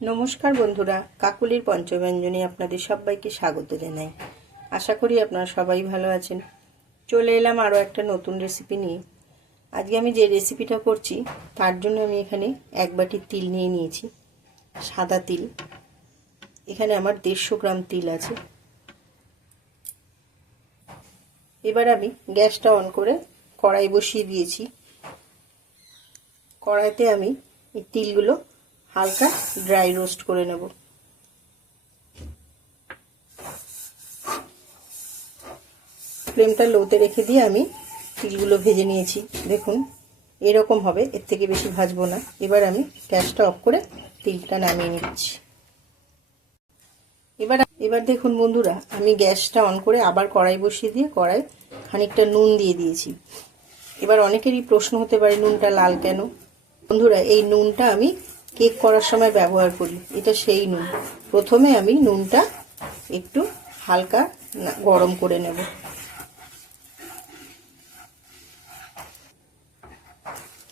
নমস্কার বন্ধুরা, কাকুলির পঞ্চব্যঞ্জনে আপনাদের সবাইকে স্বাগত জানাই। আশা করি আপনারা সবাই ভালো আছেন। চলে এলাম আরও একটা নতুন রেসিপি নিয়ে। আজকে আমি যে রেসিপিটা করছি তার জন্য আমি এখানে 1 বাটি তিল নিয়ে নিয়েছি, সাদা তিল। এখানে আমার 150 গ্রাম তিল আছে। এবার আমি গ্যাসটা অন করে কড়াই বসিয়ে দিয়েছি। কড়াইতে আমি এই তিলগুলো হালকা ড্রাই রোস্ট করে নেব। ফ্লেমটা লোতে রেখে দিয়ে আমি তিলগুলো ভেজে নিয়েছি। দেখুন এরকম হবে, এর থেকে বেশি ভাজবো না। এবার আমি গ্যাসটা অফ করে তিলটা নামিয়ে নিচ্ছি। এবার দেখুন বন্ধুরা, আমি গ্যাসটা অন করে আবার কড়াই বসিয়ে দিয়ে কড়াই খানিকটা নুন দিয়ে দিয়েছি। এবার অনেকেরই প্রশ্ন হতে পারে নুনটা লাল কেন। বন্ধুরা, এই নুনটা আমি কেক করার সময় ব্যবহার করি। এটা সেই নুন। প্রথমে আমি নুনটা একটু হালকা গরম করে নেব।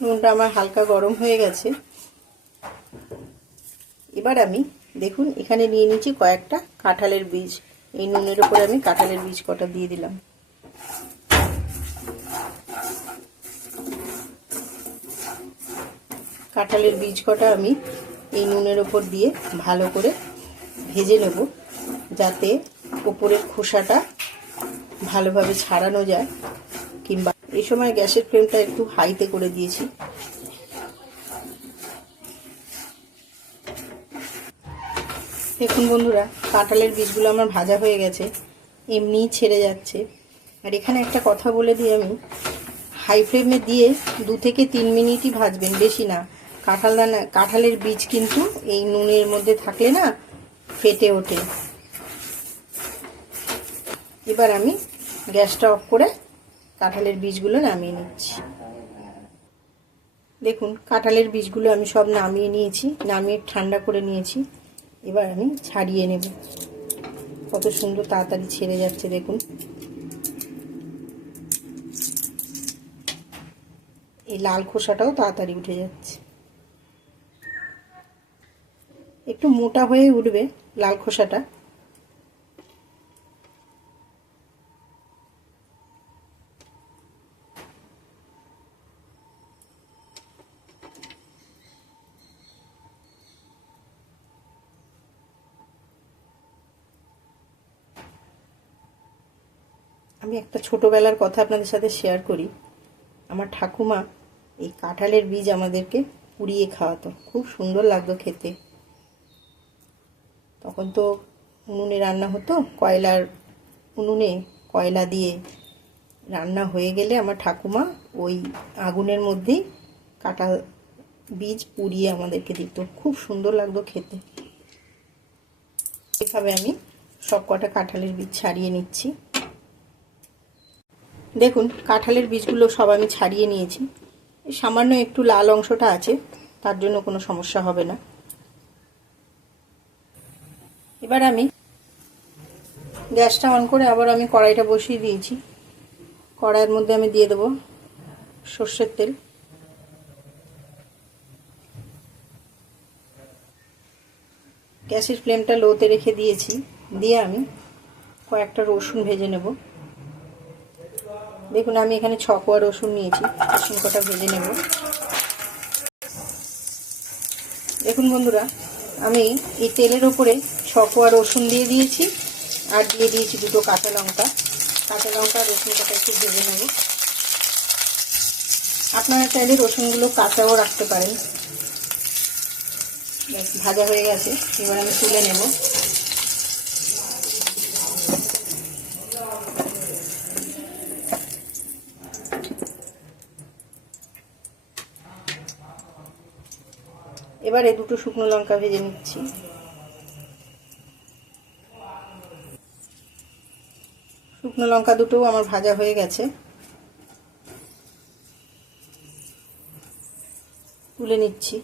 নুনটা আমার হালকা গরম হয়ে গেছে। এবার আমি দেখুন এখানে নিয়ে নিচ্ছি কয়েকটা কাঁঠালের বীজ। এই নুনের উপরে আমি কাঁঠালের বীজ কটা দিয়ে দিলাম। কাঁঠালের বীজ কটা আমি এই নুনের ওপর দিয়ে ভালো করে ভেজে নেব, যাতে উপরের খোসাটা ভালোভাবে ছাড়ানো যায়। কিংবা এই সময় গ্যাসের ফ্লেমটা একটু হাইতে করে দিয়েছি। দেখুন বন্ধুরা, কাঁঠালের বীজগুলো আমার ভাজা হয়ে গেছে, এমনিই ছেড়ে যাচ্ছে। আর এখানে একটা কথা বলে দিই, আমি হাই ফ্লেমে দিয়ে 2 থেকে 3 মিনিটই ভাজবেন, বেশি না। কাঁঠালের বীজ কিন্তু এই নুনের মধ্যে থাকলে না ফেটে ওঠে। এবার আমি গ্যাসটা অফ করে কাঁঠালের বীজগুলো নামিয়ে নিচ্ছি। দেখুন কাঁঠালের বীজগুলো আমি সব নামিয়ে নিয়েছি, নামিয়ে ঠান্ডা করে নিয়েছি। এবার আমি ছাড়িয়ে নেব। কত সুন্দর তাড়াতাড়ি ছেড়ে যাচ্ছে দেখুন। এই লাল খোসাটাও তাড়াতাড়ি উঠে যাচ্ছে। একটু মোটা হয়ে উঠবে লাল খোসাটা। আমি একটা ছোটবেলার কথা আপনাদের সাথে শেয়ার করি। আমার ঠাকুমা এই কাঁঠালের বীজ আমাদেরকে পুড়িয়ে খাওয়াতো, খুব সুন্দর লাগতো খেতে। তখন তো উনুনে রান্না হতো, কয়লার উনুনে কয়লা দিয়ে রান্না হয়ে গেলে আমার ঠাকুমা ওই আগুনের মধ্যেই কাঁঠাল বীজ পুড়িয়ে আমাদেরকে দিত, খুব সুন্দর লাগতো খেতে। এভাবে আমি সব কটা কাঁঠালের বীজ ছাড়িয়ে নিচ্ছি। দেখুন কাঁঠালের বীজগুলো সব আমি ছাড়িয়ে নিয়েছি। সামান্য একটু লাল অংশটা আছে, তার জন্য কোনো সমস্যা হবে না। এবার আমি গ্যাসটা অন করে আবার আমি কড়াইটা বসিয়ে দিয়েছি। কড়াইয়ের মধ্যে আমি দিয়ে দেবো সর্ষের তেল। গ্যাসের ফ্লেমটা লোতে রেখে দিয়েছি। দিয়ে আমি কয়েকটা রসুন ভেজে নেব। দেখুন আমি এখানে 6 কোয়া রসুন নিয়েছি, রসুন কটা ভেজে নেব। দেখুন বন্ধুরা, আমি এই তেলের ওপরে 6 কোয়া রসুন দিয়ে দিয়েছি, আর দিয়ে দিয়েছি 2টো কাঁচা লঙ্কা। কাঁচা লঙ্কা রসুন কটা একটু ভেজে নেব। আপনারা চাইলে রসুনগুলো কাঁচাও রাখতে পারেন। ভাজা হয়ে গেছে, এবার আমি তুলে নেব। এবারে 2টো শুকনো লঙ্কা ভেজে নিচ্ছি। শুকনো লঙ্কা দুটোও আমার ভাজা হয়ে গেছে, তুলে নিচ্ছি।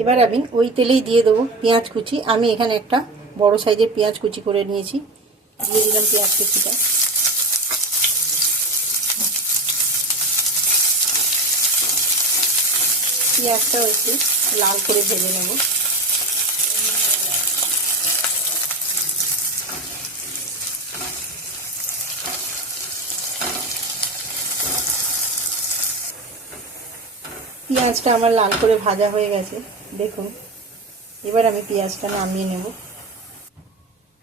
এবার আমি ওই তেলেই দিয়ে দেবো পেঁয়াজ কুচি। আমি এখানে একটা বড় সাইজের পেঁয়াজ কুচি করে নিয়েছি, দিয়ে দিলাম পেঁয়াজ কুচিটা। পেঁয়াজটাও একটু লাল করে ভেজে নেব। পেঁয়াজটা আমার লাল করে ভাজা হয়ে গেছে দেখুন। এবার আমি পেঁয়াজটা নামিয়ে নেব।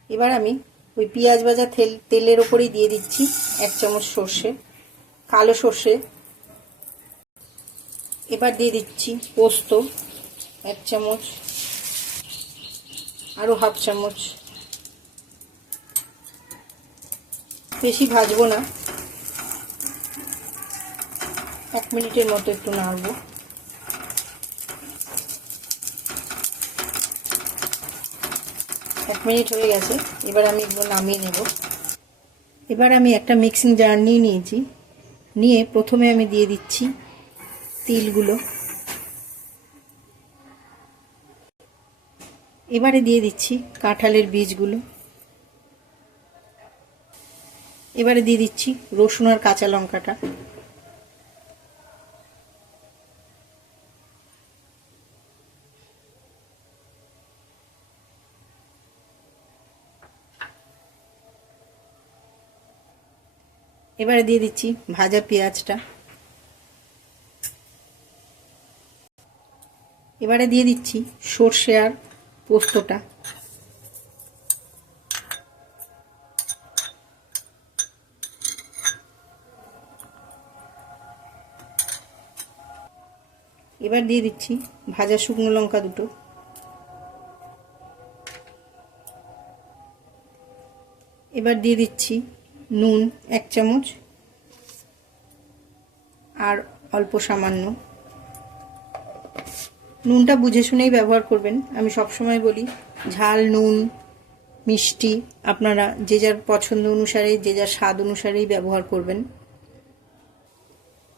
এবার আমি ওই পেঁয়াজ ভাজা তেলের ওপরেই দিয়ে দিচ্ছি 1 চামচ সর্ষে, কালো সর্ষে। এবার দিয়ে দিচ্ছি পোস্ত 1 চামচ, আরও হাফ চামচ। বেশি ভাজবো না, 1 মিনিটের মতো একটু নাড়বো। এক মিনিট হয়ে গেছে, এবার আমি এগুলো নামিয়ে নেব। এবার আমি একটা মিক্সিং জার নিয়েছি, নিয়ে প্রথমে আমি দিয়ে দিচ্ছি তিলগুলো। এবারে দিয়ে দিচ্ছি কাঁঠালের বীজগুলো। এবারে দিয়ে দিচ্ছি রসুন আর কাঁচা লঙ্কাটা। এবারে দিয়ে দিচ্ছি ভাজা পেঁয়াজটা। এবারে দিয়ে দিচ্ছি সর্ষে আর পোস্তটা। এবার দিয়ে দিচ্ছি ভাজা শুকনো লঙ্কা দুটো। এবার দিয়ে দিচ্ছি নুন 1 চামচ আর অল্প সামান্য। নুনটা বুঝে শুনেই ব্যবহার করবেন। আমি সবসময় বলি ঝাল, নুন, মিষ্টি আপনারা যে যার পছন্দ অনুসারে, যে যার স্বাদ অনুসারেই ব্যবহার করবেন।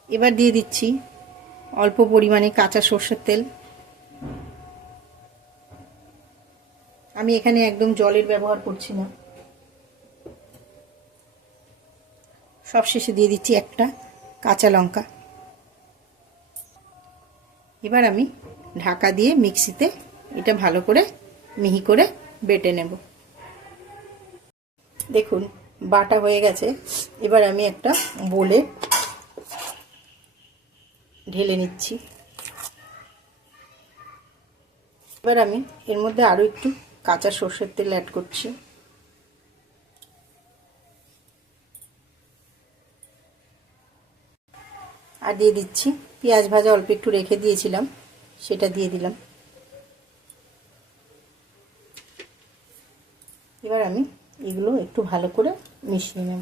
এবার দিয়ে দিচ্ছি অল্প পরিমাণে কাঁচা সর্ষের তেল। আমি এখানে একদম জলের ব্যবহার করছি না। সবশেষে দিয়ে দিচ্ছি একটা কাঁচা লঙ্কা। এবার আমি ঢাকা দিয়ে মিক্সিতে এটা ভালো করে মিহি করে বেটে নেব। দেখুন বাটা হয়ে গেছে। এবার আমি একটা বোলে ঢেলে নিচ্ছি। এবার আমি এর মধ্যে আরও একটু কাঁচা সর্ষের তেল অ্যাড করছি। আর দিয়ে দিচ্ছি পেঁয়াজ ভাজা অল্প একটু রেখে দিয়েছিলাম, সেটা দিয়ে দিলাম। এবার আমি এগুলো একটু ভালো করে মিশিয়ে নেব।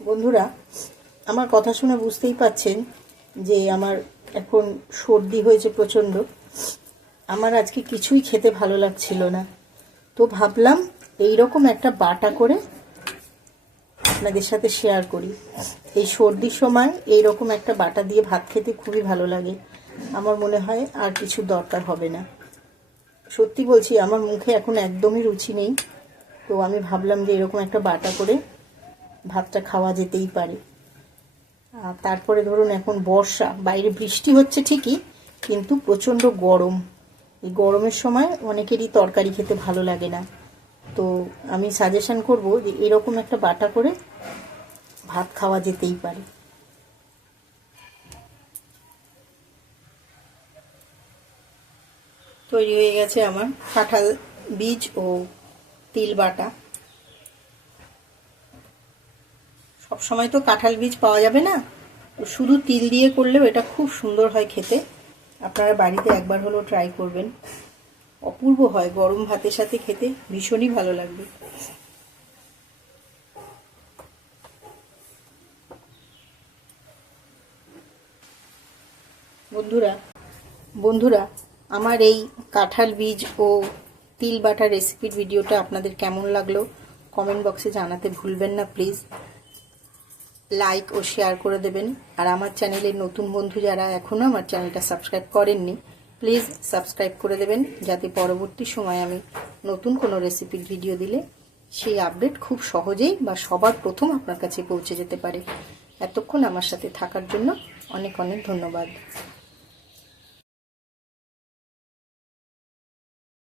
বন্ধুরা, আমার কথা শুনে বুঝতেই পাচ্ছেন যে আমার এখন সর্দি হয়েছে প্রচণ্ড। আমার আজকে কিছুই খেতে ভালো লাগছিল না, তো ভাবলাম এই রকম একটা বাটা করে আপনাদের সাথে শেয়ার করি। এই সর্দির সময় এই রকম একটা বাটা দিয়ে ভাত খেতে খুবই ভালো লাগে। আমার মনে হয় আর কিছু দরকার হবে না। সত্যি বলছি, আমার মুখে এখন একদমই রুচি নেই, তো আমি ভাবলাম যে এরকম একটা বাটা করে ভাতটা খাওয়া যেতেই পারে। আর তারপরে ধরুন এখন বর্ষা, বাইরে বৃষ্টি হচ্ছে ঠিকই, কিন্তু প্রচণ্ড গরম। এই গরমের সময় অনেকেরই তরকারি খেতে ভালো লাগে না, তো আমি সাজেশন করব যে এরকম একটা বাটা করে ভাত খাওয়া যেতেই পারে। তৈরি হয়ে গেছে আমার কাঁঠাল বীজ ও তিল বাটা। সব সময় তো কাঁঠাল বীজ পাওয়া যাবে না, তো শুধু তিল দিয়ে করলেও এটা খুব সুন্দর হয় খেতে। আপনারা বাড়িতে একবার হলেও ট্রাই করবেন, অপূর্ব হয়। গরম ভাতের সাথে খেতে ভীষণই ভালো লাগবে। বন্ধুরা আমার এই কাঁঠাল বীজ ও তিল বাটা রেসিপির ভিডিওটা আপনাদের কেমন লাগলো কমেন্ট বক্সে জানাতে ভুলবেন না প্লিজ। লাইক ও শেয়ার করে দেবেন। আর আমার চ্যানেলের নতুন বন্ধু যারা এখনও আমার চ্যানেলটা সাবস্ক্রাইব করেননি, প্লিজ সাবস্ক্রাইব করে দেবেন, যাতে পরবর্তী সময় আমি নতুন কোনো রেসিপির ভিডিও দিলে সেই আপডেট খুব সহজেই বা সবার প্রথম আপনার কাছে পৌঁছে যেতে পারে। এতক্ষণ আমার সাথে থাকার জন্য অনেক অনেক ধন্যবাদ।